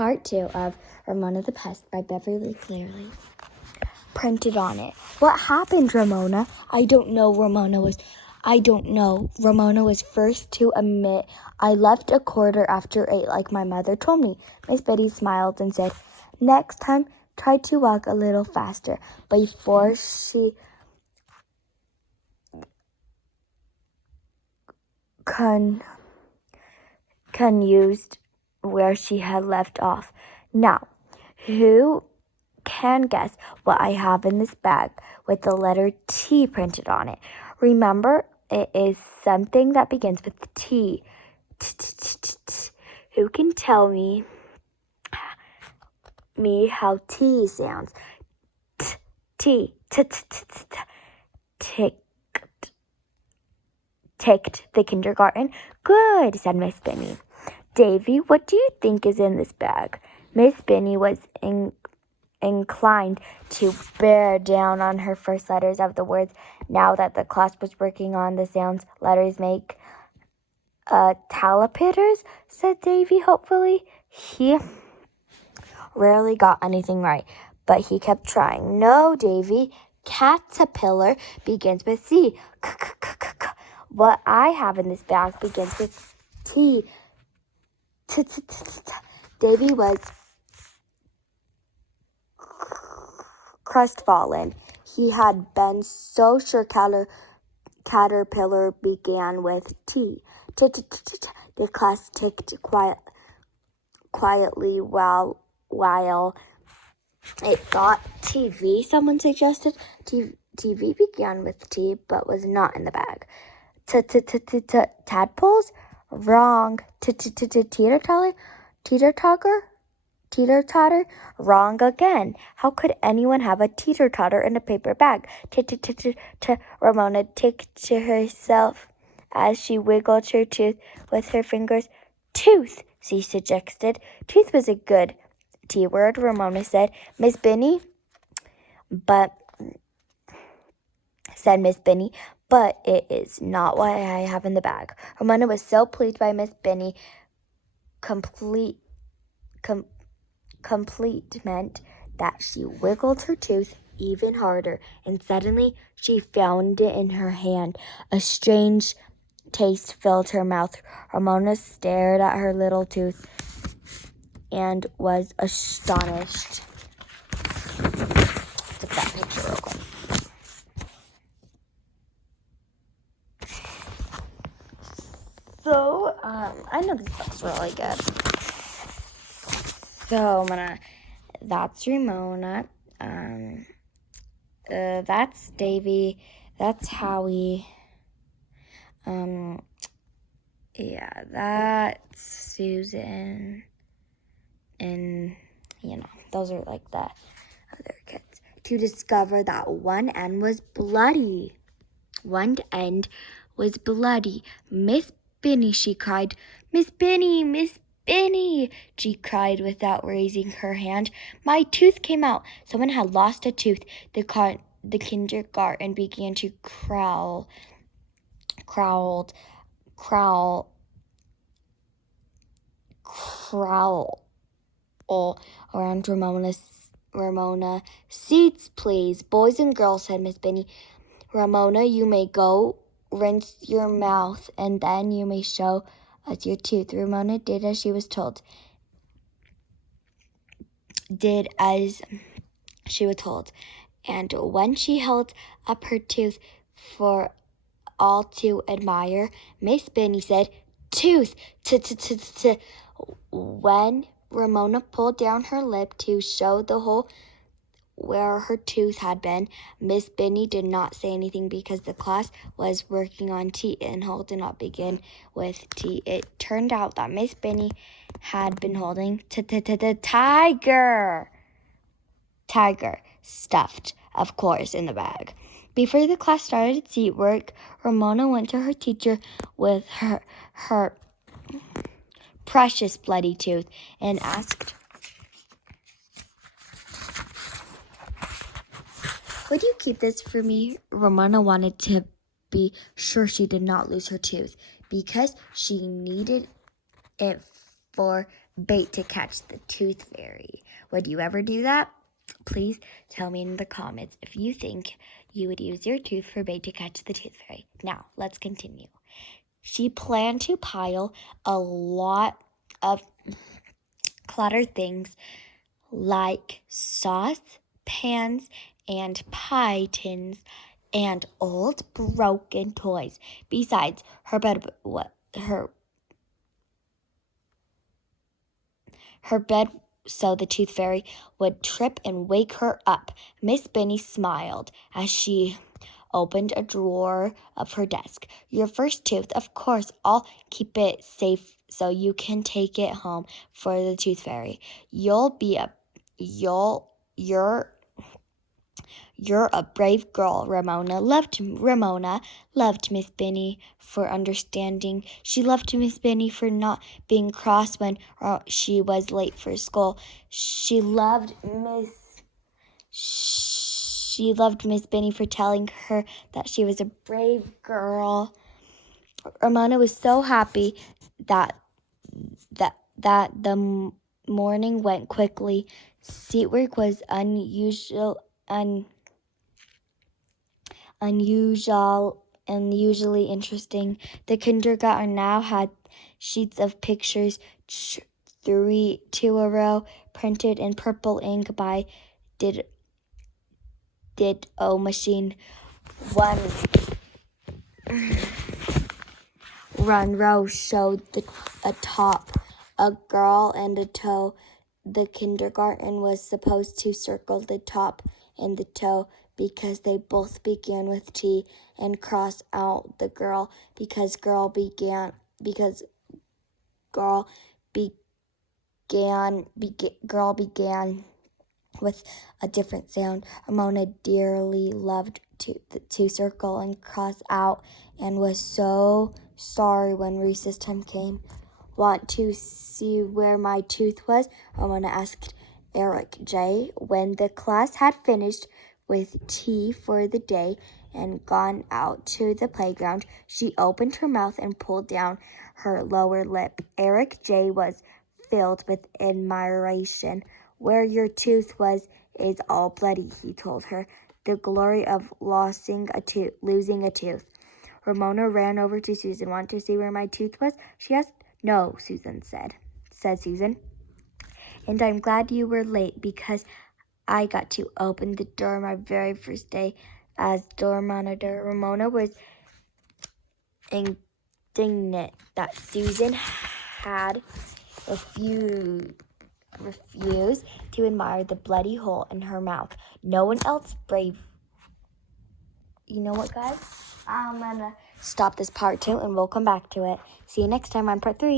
Part 2 of Ramona the Pest by Beverly Clearly. Printed on it. What happened, Ramona? I don't know. Ramona was first to admit I left a quarter after 8 like my mother told me. Miss Betty smiled and said, next time, try to walk a little faster. Before she used where she had left off. Now, who can guess what I have in this bag with the letter T printed on it? Remember, it is something that begins with T. Who can tell me how T sounds? T. Ticked the kindergarten. Good, said Miss Benny. Davy, what do you think is in this bag? Miss Benny was inclined to bear down on her first letters of the words now that the class was working on the sounds letters make. Talapitters, said Davy hopefully. He rarely got anything right, but he kept trying. No, Davy, caterpillar begins with C. What I have in this bag begins with T. Davy was crestfallen. He had been so sure caterpillar began with T. The class ticked quietly while it thought TV, someone suggested. TV began with T but was not in the bag. Tadpoles? Wrong. Teeter-totter? Wrong again. How could anyone have a teeter-totter in a paper bag? Ramona ticked to herself as she wiggled her tooth with her fingers. Tooth, she suggested. Tooth was a good T word, Ramona said. Miss Benny, but it is not what I have in the bag. Ramona was so pleased by Miss Benny complement that she wiggled her tooth even harder, and suddenly she found it in her hand. A strange taste filled her mouth. Ramona stared at her little tooth and was astonished. Look at that picture real quick. So, I know this book's really good. So, that's Ramona. That's Davy. That's Howie. Yeah, that's Susan. And, those are like the other kids. To discover that one end was bloody. Miss Benny, she cried. Miss Benny, she cried without raising her hand. My tooth came out. Someone had lost a tooth. The kindergarten began to crowd around Ramona. Seats, please. Boys and girls, said Miss Benny. Ramona, you may go rinse your mouth, and then you may show us your tooth. Ramona did as she was told. And when she held up her tooth for all to admire, Miss Benny said, tooth, When Ramona pulled down her lip to show the hole where her tooth had been, Miss Benny did not say anything because the class was working on T and Hole did not begin with T. It turned out that Miss Benny had been holding tiger, stuffed, of course, in the bag. Before the class started its seat work, Ramona went to her teacher with her precious bloody tooth and asked, would you keep this for me? Ramona wanted to be sure she did not lose her tooth because she needed it for bait to catch the tooth fairy. Would you ever do that? Please tell me in the comments if you think you would use your tooth for bait to catch the tooth fairy. Now, let's continue. She planned to pile a lot of cluttered things like sauce pans and pie tins and old broken toys. Besides, her bed so the tooth fairy would trip and wake her up. Miss Benny smiled as she opened a drawer of her desk. Your first tooth, of course, I'll keep it safe so you can take it home for the tooth fairy. You're a brave girl. Ramona loved Miss Benny for understanding. She loved Miss Benny for not being cross when she was late for school. She loved Miss Benny for telling her that she was a brave girl. Ramona was so happy that the morning went quickly. Seat work was unusually interesting. The kindergarten now had sheets of pictures, 2 a row, printed in purple ink by Did-O machine. One row showed a top, a girl, and a toe. The kindergarten was supposed to circle the top and the toe because they both began with T, and cross out the girl because girl began with a different sound. Ramona dearly loved to circle and cross out and was so sorry when recess time came. Want to see where my tooth was? Ramona asked Eric J. When the class had finished with tea for the day and gone out to the playground, she opened her mouth and pulled down her lower lip. Eric J. was filled with admiration. Where your tooth was is all bloody, he told her. The glory of losing a tooth. Ramona ran over to Susan. Want to see where my tooth was? She asked. No, Susan said Susan. And I'm glad you were late because I got to open the door my very first day as door monitor. Ramona was indignant that Susan had refused to admire the bloody hole in her mouth. No one else brave. You know what, guys? I'm gonna stop this part 2 and we'll come back to it. See you next time on part 3.